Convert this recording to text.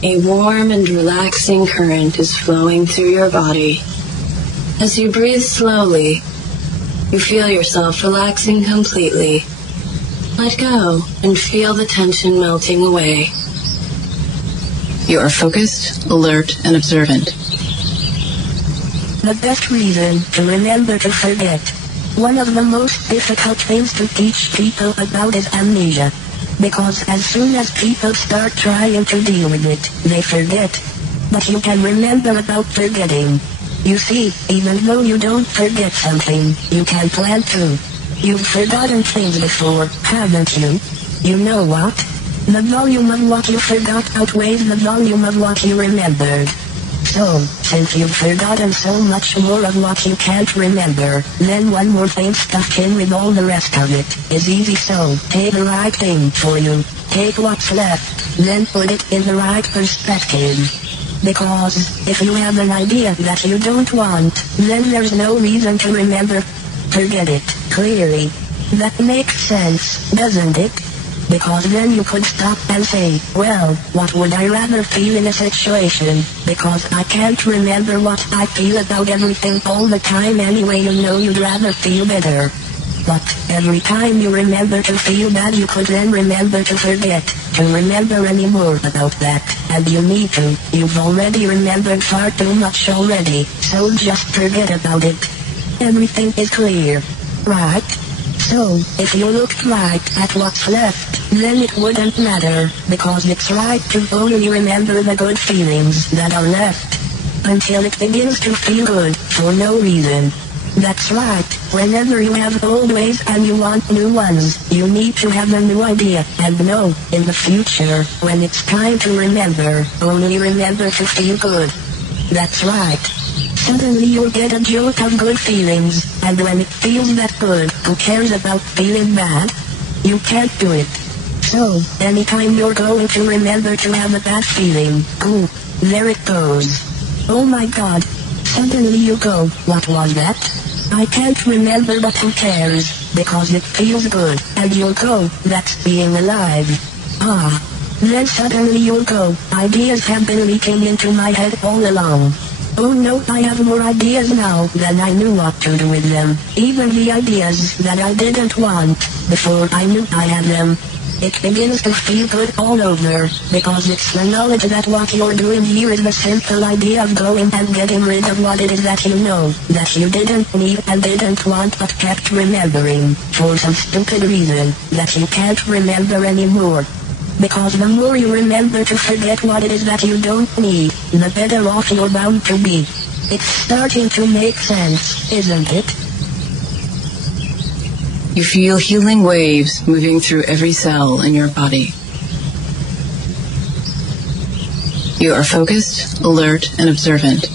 A warm and relaxing current is flowing through your body. As you breathe slowly, you feel yourself relaxing completely. Let go and feel the tension melting away. You are focused, alert, and observant. The best reason to remember to forget. One of the most difficult things to teach people about is amnesia. Because as soon as people start trying to deal with it, they forget. But you can remember about forgetting. You see, even though you don't forget something, you can plan to. You've forgotten things before, haven't you? You know what? The volume of what you forgot outweighs the volume of what you remembered. So, since you've forgotten so much more of what you can't remember, then one more thing stuck in with all the rest of it is easy. So, take the right thing for you. Take what's left, then put it in the right perspective. Because, if you have an idea that you don't want, then there's no reason to remember. Forget it, clearly. That makes sense, doesn't it? Because then you could stop and say, well, what would I rather feel in a situation? Because I can't remember what I feel about everything all the time anyway, you know you'd rather feel better. But every time you remember to feel bad, you could then remember to forget, to remember any more about that. And you need to. You've already remembered far too much already, so just forget about it. Everything is clear, right? So, if you looked right at what's left, then it wouldn't matter, because it's right to only remember the good feelings that are left, until it begins to feel good, for no reason. That's right, whenever you have old ways and you want new ones, you need to have a new idea, and know, in the future, when it's time to remember, only remember to feel good. That's right. Suddenly you'll get a jolt of good feelings, and when it feels that good, who cares about feeling bad? You can't do it. So, anytime you're going to remember to have a bad feeling, ooh, there it goes. Oh my god. Suddenly you go, what was that? I can't remember, but who cares, because it feels good, and you'll go, that's being alive. Ah. Then suddenly you'll go, ideas have been leaking into my head all along. Oh no, I have more ideas now than I knew what to do with them. Even the ideas that I didn't want, before I knew I had them. It begins to feel good all over, because it's the knowledge that what you're doing here is the simple idea of going and getting rid of what it is that you know, that you didn't need and didn't want but kept remembering, for some stupid reason, that you can't remember anymore. Because the more you remember to forget what it is that you don't need, the better off you're bound to be. It's starting to make sense, isn't it? You feel healing waves moving through every cell in your body. You are focused, alert, and observant.